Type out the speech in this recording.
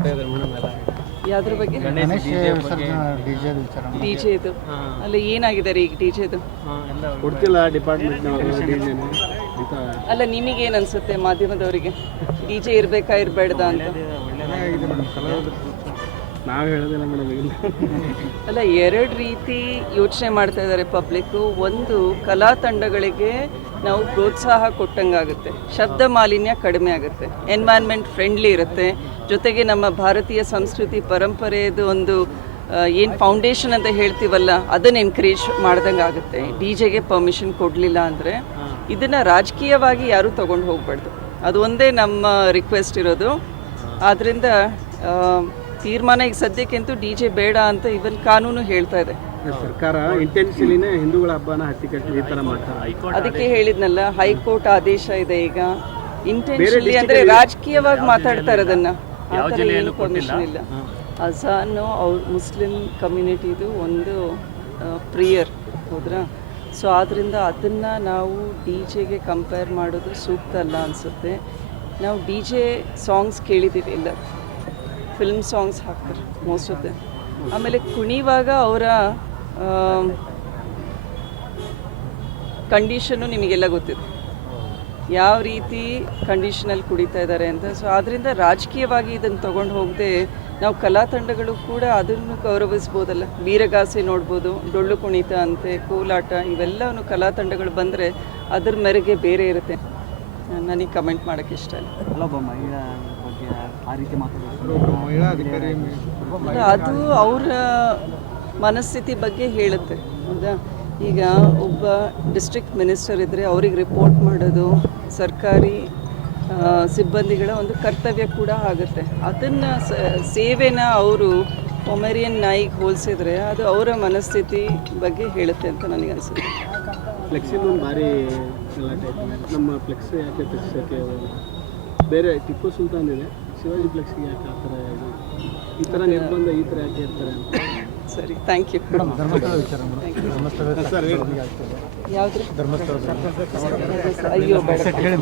ಹೇಳ್ತಾ ಇದ್ದಾರೆ ಮೇಡಮ್ ಎಲ್ಲ ಯಾವ್ದ್ರ ಬಗ್ಗೆ? ಗಣೇಶ DJ ಬಗ್ಗೆ ಡಿಜೆ ಡಿ ಜೆದು ಅಲ್ಲ ಏನಾಗಿದೆ ರೀ ಈಗ ಡಿ ಜೆದು ಹಾ, ಎಲ್ಲ ಕೊಡ್ತಿಲ್ಲ ಅಂತ. ಅಲ್ಲ ನಿಮಗೇನು ಅನ್ಸುತ್ತೆ ಮಾಧ್ಯಮದವರಿಗೆ? ಡಿ ಜೆ ಇರಬೇಕಾ ಇರಬೇಡ್ದ ಅಂತ? ನಾವು ಹೇಳೋದಿಲ್ಲ ಮೇಡಮ್ ಇಲ್ಲ ಅಲ್ಲ ಎರಡು ರೀತಿ ಯೋಚನೆ ಮಾಡ್ತಾ ಇದ್ದಾರೆ ಪಬ್ಲಿಕ್ಕು. ಒಂದು ಕಲಾ ತಂಡಗಳಿಗೆ ನಾವು ಪ್ರೋತ್ಸಾಹ ಕೊಟ್ಟಂಗಾಗುತ್ತೆ. ಶಬ್ದ ಮಾಲಿನ್ಯ ಕಡಿಮೆ ಆಗುತ್ತೆ. ಎನ್ವೈರ್ನ್ಮೆಂಟ್ ಫ್ರೆಂಡ್ಲಿ ಇರುತ್ತೆ. ಜೊತೆಗೆ ನಮ್ಮ ಭಾರತೀಯ ಸಂಸ್ಕೃತಿ ಪರಂಪರೆಯದು ಒಂದು ಏನು ಫೌಂಡೇಶನ್ ಅಂತ ಹೇಳ್ತೀವಲ್ಲ, ಅದನ್ನು ಎನ್ಕರೇಜ್ ಮಾಡ್ದಂಗೆ ಆಗುತ್ತೆ ಡಿ ಜೆಗೆ ಪರ್ಮಿಷನ್ ಕೊಡಲಿಲ್ಲ ಅಂದರೆ ಇದನ್ನು ರಾಜಕೀಯವಾಗಿ ಯಾರೂ ತೊಗೊಂಡು ಹೋಗ್ಬಾರ್ದು. ಅದು ಒಂದೇ ನಮ್ಮ ರಿಕ್ವೆಸ್ಟ್ ಇರೋದು. ಆದ್ದರಿಂದ ತೀರ್ಮಾನ ಈಗ ಸದ್ಯಕ್ಕಂತೂ ಡಿ ಜೆ ಬೇಡ ಅಂತ ಇವನ್ ಕಾನೂನು ಹೇಳ್ತಾ ಇದೆ. ಸರ್ಕಾರ ಇಂಟೆನ್ಷಲಿನೇ ಹಿಂದೂಗಳ ಹಬ್ಬನ ಹತ್ತಿ ಕಟ್ಟಿ ಈ ತರ ಮಾಡ್ತಾರೆ. ಅದಕ್ಕೆ ಹೇಳಿದ್ನಲ್ಲ ಹೈಕೋರ್ಟ್ ಆದೇಶ ಇದೆ ಈಗ. ಇಂಟೆನ್ಷನ್ಲಿ ಅಂದ್ರೆ ರಾಜಕೀಯವಾಗಿ ಮಾತಾಡ್ತಾರೆ ಅದನ್ನ ಆ ಥರ ಏನು ಪರ್ಮಿಷನ್ ಇಲ್ಲ. ಅಜಾನು ಅವ್ರ ಮುಸ್ಲಿಂ ಕಮ್ಯುನಿಟಿದು ಒಂದು ಪ್ರಿಯರ್ ಹೌದ್ರಾ? ಸೊ ಆದ್ದರಿಂದ ಅದನ್ನು ನಾವು ಡಿ ಜೆಗೆ ಕಂಪೇರ್ ಮಾಡೋದು ಸೂಕ್ತ ಅಲ್ಲ ಅನಿಸುತ್ತೆ. ನಾವು ಡಿ ಜೆ ಸಾಂಗ್ಸ್ ಕೇಳಿದ್ದೀವಿ ಇಲ್ಲ ಫಿಲ್ಮ್ ಸಾಂಗ್ಸ್ ಹಾಕ್ತಾರೆ ಮೋಸ್ಟ್ ಆಫ್ ದ ಆಮೇಲೆ ಕುಣಿವಾಗ ಅವರ ಕಂಡೀಷನ್ನು ನಿಮಗೆಲ್ಲ ಗೊತ್ತಿದೆ. ಯಾವ ರೀತಿ ಕಂಡೀಷನಲ್ಲಿ ಕುಡಿತಾ ಇದ್ದಾರೆ ಅಂತ. ಸೊ ಆದ್ದರಿಂದ ರಾಜಕೀಯವಾಗಿ ಇದನ್ನು ತೊಗೊಂಡು ಹೋಗದೆ ನಾವು ಕಲಾ ತಂಡಗಳು ಕೂಡ ಅದನ್ನು ಗೌರವಿಸ್ಬೋದಲ್ಲ. ವೀರಗಾಸೆ ನೋಡ್ಬೋದು ಡೊಳ್ಳು ಕುಣಿತ ಅಂತೆ ಕೋಲಾಟ ಇವೆಲ್ಲವನ್ನು ಕಲಾ ತಂಡಗಳು ಬಂದರೆ ಅದ್ರ ಮೇರೆಗೆ ಬೇರೆ ಇರುತ್ತೆ. ನನಗೆ ಕಮೆಂಟ್ ಮಾಡೋಕ್ಕೆ ಇಷ್ಟ ಇಲ್ಲ. ಮಹಿಳಾ ಬಗ್ಗೆ ಆ ರೀತಿ ಅದು ಅವರ ಮನಸ್ಥಿತಿ ಬಗ್ಗೆ ಹೇಳುತ್ತೆ. ಹೌದಾ? ಈಗ ಒಬ್ಬ ಡಿಸ್ಟ್ರಿಕ್ಟ್ ಮಿನಿಸ್ಟರ್ ಇದ್ದರೆ ಅವ್ರಿಗೆ ರಿಪೋರ್ಟ್ ಮಾಡೋದು ಸರ್ಕಾರಿ ಸಿಬ್ಬಂದಿಗಳ ಒಂದು ಕರ್ತವ್ಯ ಕೂಡ ಆಗುತ್ತೆ. ಅದನ್ನು ಸೇವೆನ ಅವರು ಒಮೆರಿಯನ್ ನಾಯಿಗೆ ಹೋಲಿಸಿದ್ರೆ ಅದು ಅವರ ಮನಸ್ಥಿತಿ ಬಗ್ಗೆ ಹೇಳುತ್ತೆ ಅಂತ ನನಗೆ ಅನಿಸುತ್ತೆ. ನಮ್ಮ ಫ್ಲೆಕ್ಸ್ ಯಾಕೆ ಬೇರೆ ಟಿಪ್ಪು ಸುಲ್ತಾನ್ ಇದೆ. ಶಿವಾಜಿ ಫ್ಲೆಕ್ಸ್ಗೆ ಯಾಕೆ ಆ ಥರ ಈ ಥರ ನಿರ್ಬಂಧ ಈ ಥರ ಯಾಕೆ ಇರ್ತಾರೆ ಅಂತ. ಸರಿ ಥ್ಯಾಂಕ್ ಯು ಧರ್ಮಸ್ಥಳ ವಿಚಾರ ಧರ್ಮಸ್ಥಳ ಯಾವ್ದು ಧರ್ಮಸ್ಥಳ ಅಯ್ಯೋ ಬೇಡ